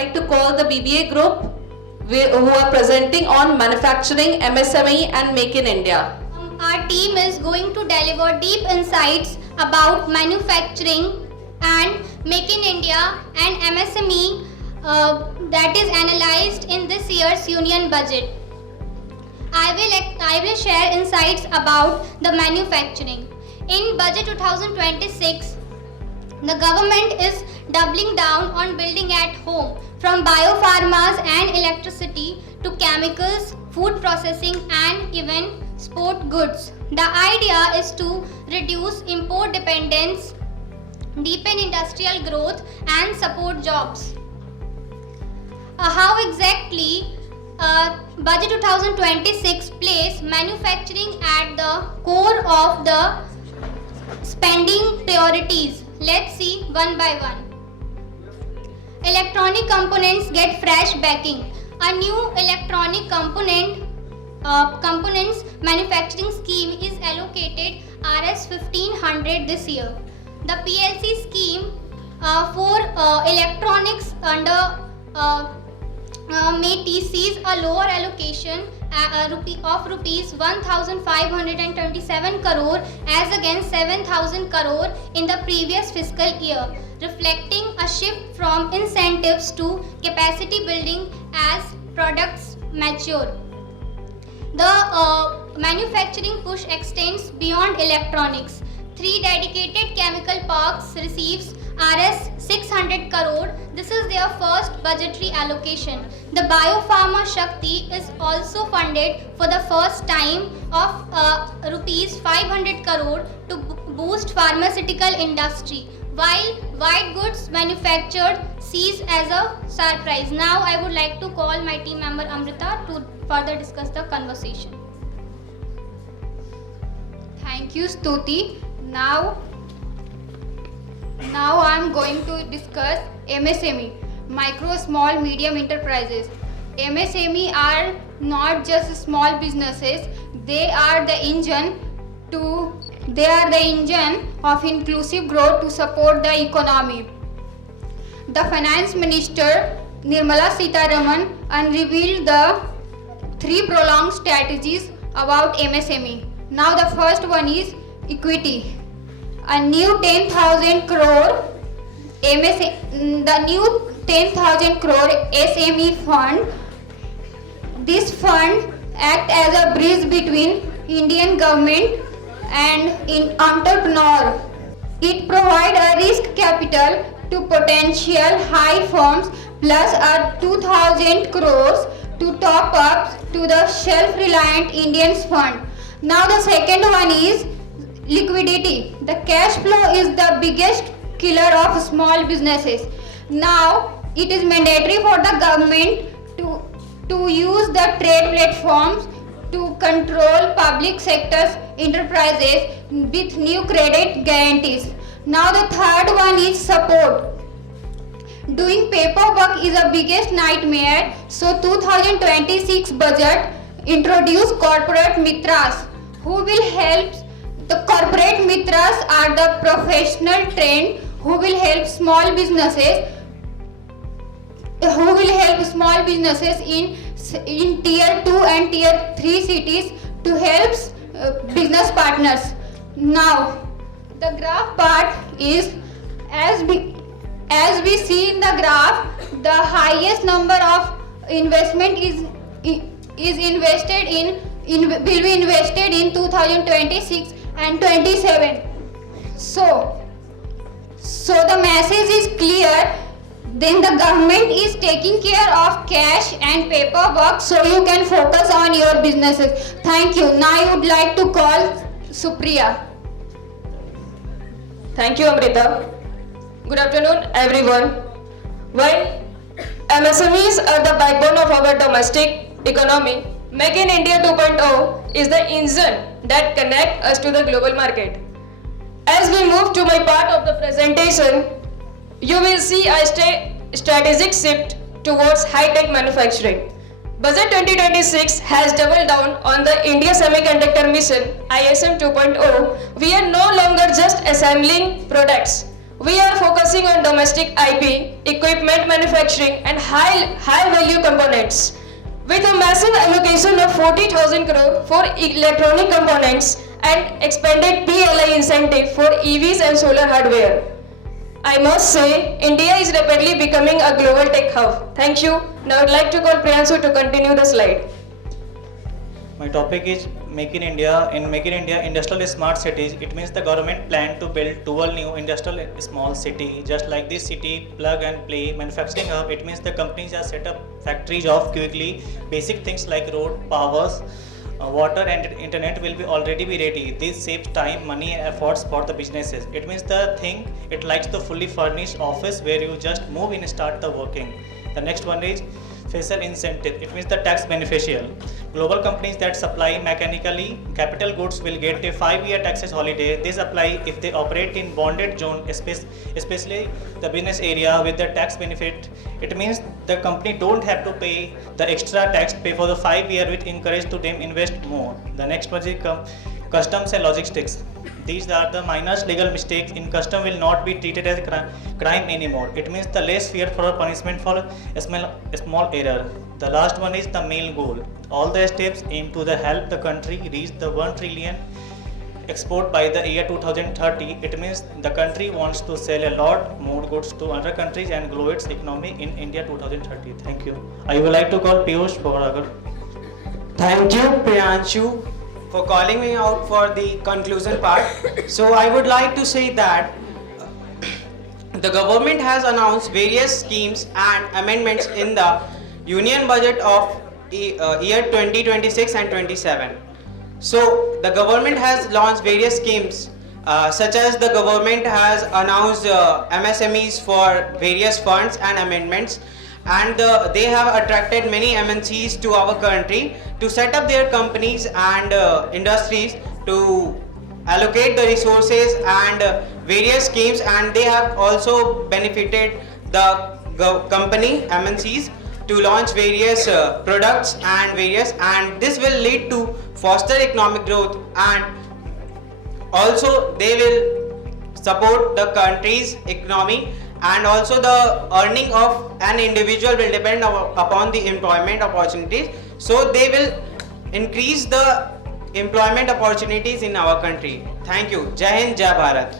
like to call the BBA group who are presenting on manufacturing, MSME and Make in India. Our team is going to deliver deep insights about manufacturing and Make in India and MSME that is analyzed in this year's Union Budget. I will share insights about the manufacturing. In Budget 2026, the government is doubling down on building at home, from biopharmas and electricity to chemicals, food processing and even sport goods. The idea is to reduce import dependence, deepen industrial growth and support jobs. How exactly Budget 2026 place manufacturing at the core of the spending priorities? Let's see one by one. Electronic components get fresh backing. A new electronic components manufacturing scheme is allocated Rs 1500 this year. The PLC scheme for electronics under may TCs a lower allocation of rupees 1527 crore as against 7000 crore in the previous fiscal year, reflecting a shift from incentives to capacity building as products mature. The manufacturing push extends beyond electronics. 3 dedicated chemical parks receives Rs 600 crore. This is their first budgetary allocation. The Biopharma Shakti is also funded for the first time of rupees 500 crore to boost pharmaceutical industry, while white goods manufactured sees as a surprise. Now I would like to call my team member Amrita to further discuss the conversation. Thank you, Stuti. Now I am going to discuss MSME, micro, small, medium enterprises. MSME are not just small businesses; they are the engine of inclusive growth to support the economy. The Finance Minister Nirmala Sitharaman unveiled the 3 prolonged strategies about MSME. Now the first one is equity. A new 10,000 crore SME fund. This fund acts as a bridge between Indian government and entrepreneur. It provides a risk capital to potential high firms plus a 2,000 crores to top up to the self-reliant Indians fund. Now the second one is liquidity. The cash flow is the biggest killer of small businesses. Now it is mandatory for the government to use the trade platforms to control public sector's enterprises with new credit guarantees. Now the third one is support. Doing paperwork is the biggest nightmare, so 2026 budget introduced corporate mitras who will help. The corporate mitras are the professional trained who will help small businesses in tier 2 and tier 3 cities to help business partners. Now the graph part is as we see in the graph, the highest number of investment will be invested in 2026 and 27. So the message is clear. Then the government is taking care of cash and paperwork, so you can focus on your businesses. Thank you. Now I would like to call Supriya. Thank you, Amrita. Good afternoon, everyone. While MSMEs are the backbone of our domestic economy, Make in India 2.0 is the engine that connects us to the global market. As we move to my part of the presentation, you will see a strategic shift towards high-tech manufacturing. Budget 2026 has doubled down on the India Semiconductor Mission ISM 2.0. We are no longer just assembling products. We are focusing on domestic IP, equipment manufacturing and high value components. With a massive allocation of 40,000 crore for electronic components and expanded PLI incentive for EVs and solar hardware. I must say, India is rapidly becoming a global tech hub. Thank you. Now I would like to call Priyanshu to continue the slide. My topic is Make in India. In Make in India Industrial Smart Cities, it means the government plan to build 12 new industrial small city. Just like this city, plug and play manufacturing hub, it means the companies are set up factories of quickly. Basic things like road, powers, water and internet will be already be ready. This saves time, money and efforts for the businesses. It means the thing, it likes the fully furnished office where you just move in and start the working. The next one is fiscal incentive. It means the tax beneficial. Global companies that supply mechanically capital goods will get a 5-year taxes holiday. This apply if they operate in bonded zone, especially the business area with the tax benefit. It means the company don't have to pay the extra tax pay for the 5 year, which encourage to them invest more. The next one is customs and logistics. These are the minor legal mistakes in custom will not be treated as a crime anymore. It means the less fear for a punishment for a small error. The last one is the main goal. All the steps aim to help the country reach the 1 trillion export by the year 2030. It means the country wants to sell a lot more goods to other countries and grow its economy in India 2030. Thank you. I would like to call Piyush for agar. Thank you, Priyanshu, for calling me out for the conclusion part. So I would like to say that the government has announced various schemes and amendments in the Union Budget of year 2026 and 27. So the government has launched various schemes such as the government has announced MSMEs for various funds and amendments, and they have attracted many MNCs to our country to set up their companies and industries to allocate the resources and various schemes, and they have also benefited the company MNCs to launch various products and this will lead to foster economic growth, and also they will support the country's economy, and also the earning of an individual will depend upon the employment opportunities. So they will increase the employment opportunities in our country. Thank you. Jai Hind, Jai Bharat.